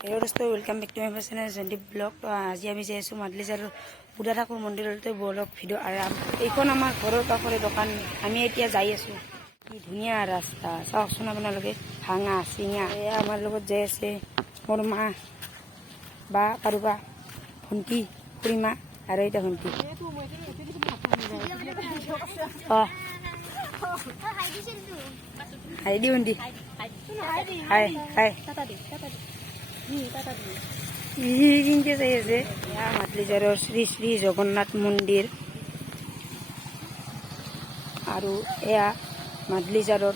Hello दोस्तों, welcome back to my channel Jaydeep blog. तो आज आम जाइছোঁ माদলিজাৰ বুঢ়া ঠাকুৰ মন্দিৰতে ব্লগ ভিডিঅ' আৰু এইখন আমাৰ ঘৰৰ কাষৰে দোকান। আমি এতিয়া যাই আছোঁ। কি ধুনীয়া ৰাস্তা চাওকচোন আপোনালোকে, ভাঙা চিঙা। এয়া আমাৰ লগত যাই আছে মোৰ মা, বা কাৰোবা ভণ্টি, খুৰীমা আৰু এটা ভণ্টি। অঁ হাই দি ভণ্টি, হাই হাই কিনকে চাই আছে। মাদলিজাৰৰ শ্ৰী শ্ৰী জগন্নাথ মন্দিৰ আৰু এয়া মাদলিজাৰৰ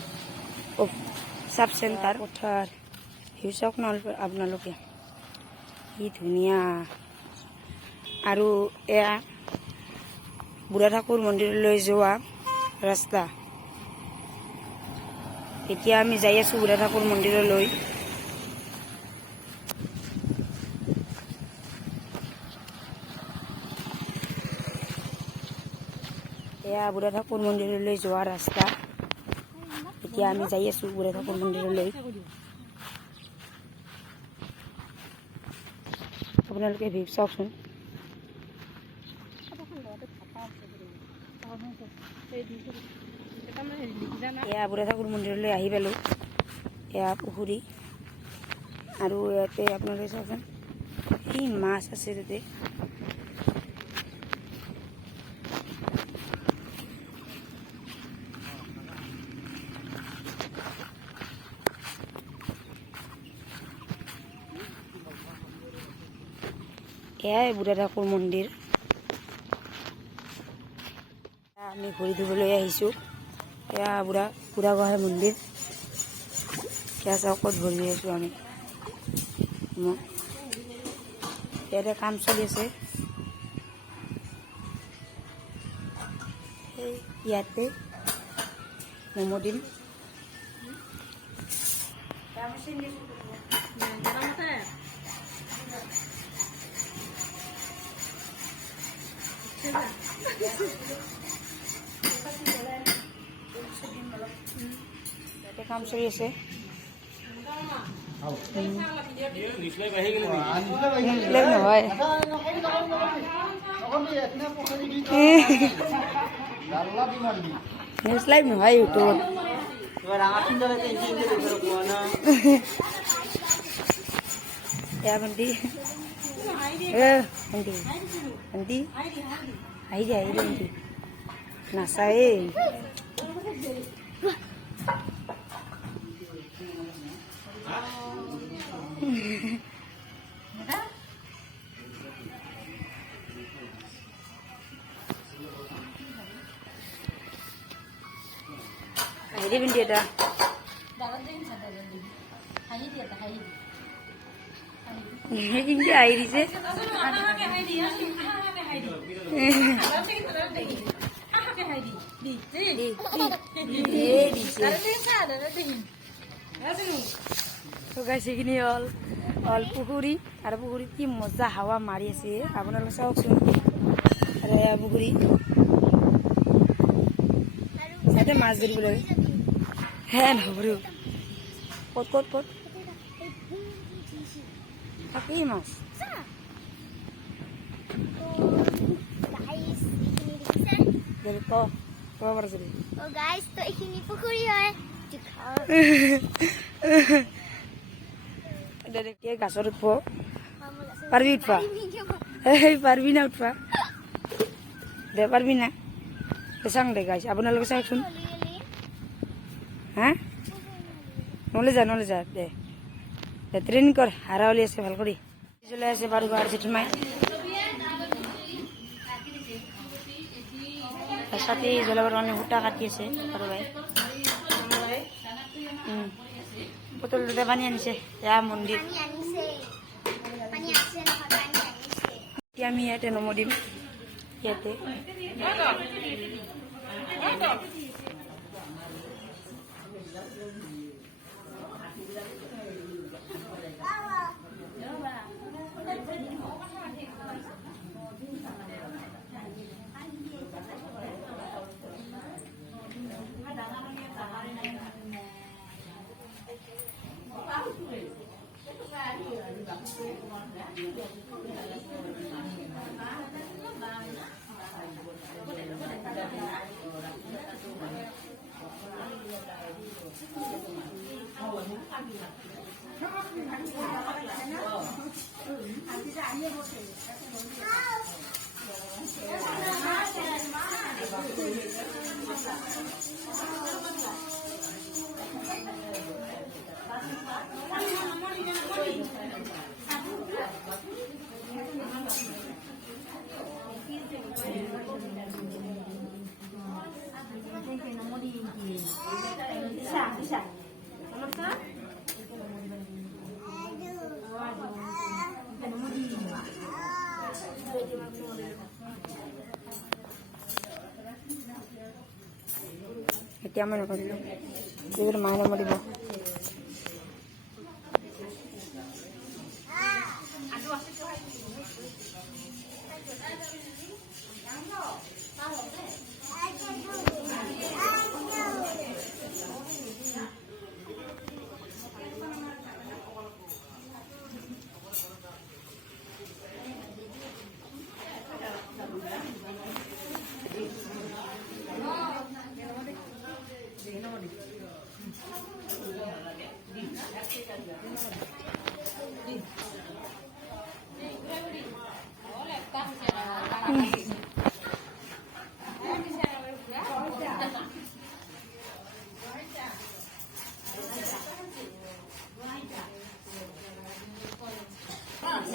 চাব চেণ্টাৰ পথাৰ। ভিউ চাওক ন আপোনালোকে, কি ধুনীয়া। আৰু এয়া বুঢ়া ঠাকুৰ মন্দিৰলৈ যোৱা ৰাস্তা। এতিয়া আমি যাই আছোঁ বুঢ়া ঠাকুৰ মন্দিৰলৈ। এয়া বুঢ়া ঠাকুৰ মন্দিৰলৈ যোৱা ৰাস্তা। এতিয়া আমি যাই আছোঁ বুঢ়া ঠাকুৰ মন্দিৰলৈ। আপোনালোকে ভিউ চাওকচোন। এয়া বুঢ়া ঠাকুৰ মন্দিৰলৈ আহি পালোঁ। এয়া পুখুৰী আৰু ইয়াতে আপোনালোকে চাওকচোন, এই মাছ আছে তাতে। এয়াই বুঢ়া ঠাকুৰ মন্দিৰ। আমি ভৰি ধুবলৈ আহিছোঁ। এয়া বুঢ়া গোঁসাই মন্দিৰ। এয়া চকত ভৰি আছোঁ আমি। ইয়াতে কাম চলি আছে। ইয়াতে নমো দিম। ইয়াতে কাম চলি আছে। নহয় নিউজ লাইভ নহয় ইউটিউবত। এয়া ভণ্টি, ভণ্টি ভণ্টি আহি দে ভণ্টি, নাচায়ে। হাইদি ভণ্টি এটা কিন্তু আহি দিছে। সেইখিনি হ'ল পুখুৰী, আৰু পুখুৰীত কি মজা হাৱা মাৰি আছে আপোনালোকে চাওকচোন। আৰু এয়া পুখুৰী, ইয়াতে মাছ ধৰিবলৈ। হে নবৰো, ক'ত ক'ত ক'ত থাকেই মাছ। গাছত উঠব পাৰবি, উঠবা পাৰবি না উঠবা দে, পাৰবি না চাং দে গাইছ। আপোনালোকে চাওকচোন। হা নলে যা দে ট্ৰেইনিং কৰ, হাৰা ওলি আছে ভাল কৰি চলাই আছে বাৰু গাৰ জেঠমাই। ছাতি জ্বলাবৰ কাৰণে সূতা কাটি আছে কাৰোবাই। বটলটোতে পানী আনিছে। এয়া মন্দিৰ। এতিয়া আমি ইয়াতে নমো দিম। ইয়াতে এতিয়া মই নকৰিলোঁ তোৰ মায়ে নমৰিব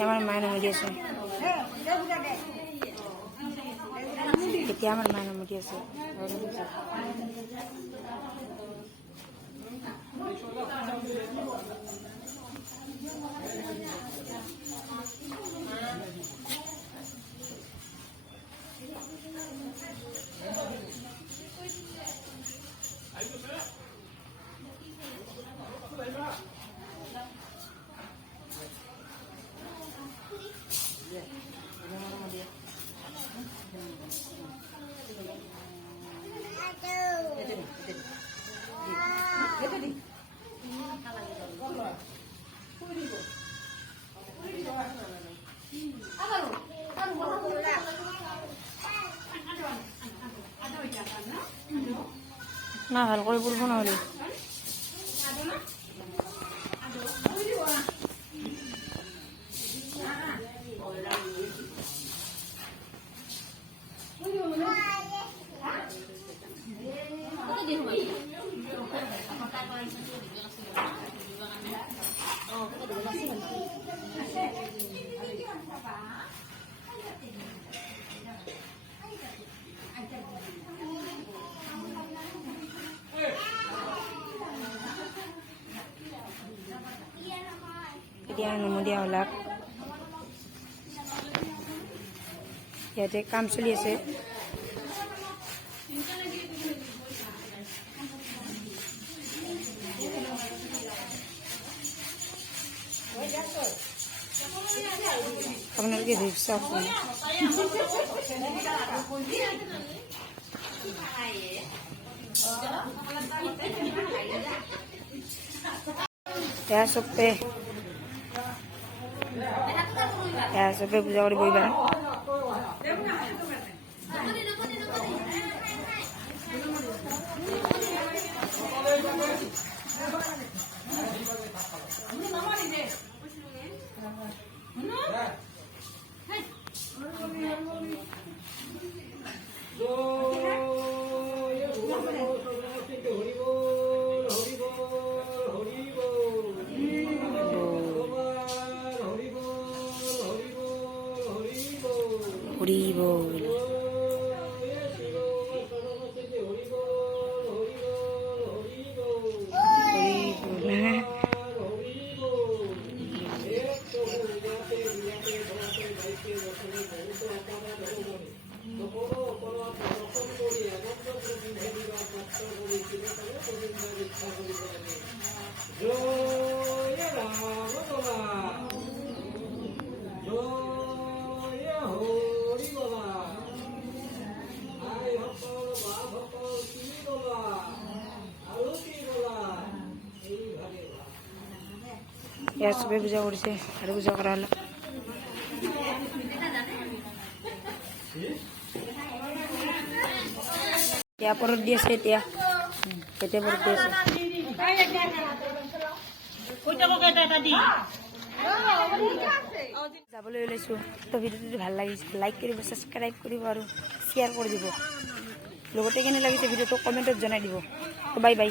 আমার মায়ের নাম দিয়েছে এতিয়া আমার মায়ের নাম দিয়েছে না ভাল করে বলবো না হলে এতিয়া নমদীয়া ওলাক ইয়াতে কাম চলি আছে আপনাদেরকে ভিপসা ফোন সবে পূজা করে বইবা হরি বল ইয়াত চবে পূজা কৰিছে আৰু পূজা কৰা হ'ল এতিয়া পৰত দি আছে এতিয়া কেতিয়া পৰত দি আছে যাবলৈ ওলাইছোঁ তো ভিডিঅ'টো যদি ভাল লাগিছে লাইক কৰিব ছাবস্ক্ৰাইব কৰিব আৰু শ্বেয়াৰ কৰি দিব লগতে কেনে লাগিছে ভিডিঅ'টো কমেণ্টত জনাই দিব বাই বাই।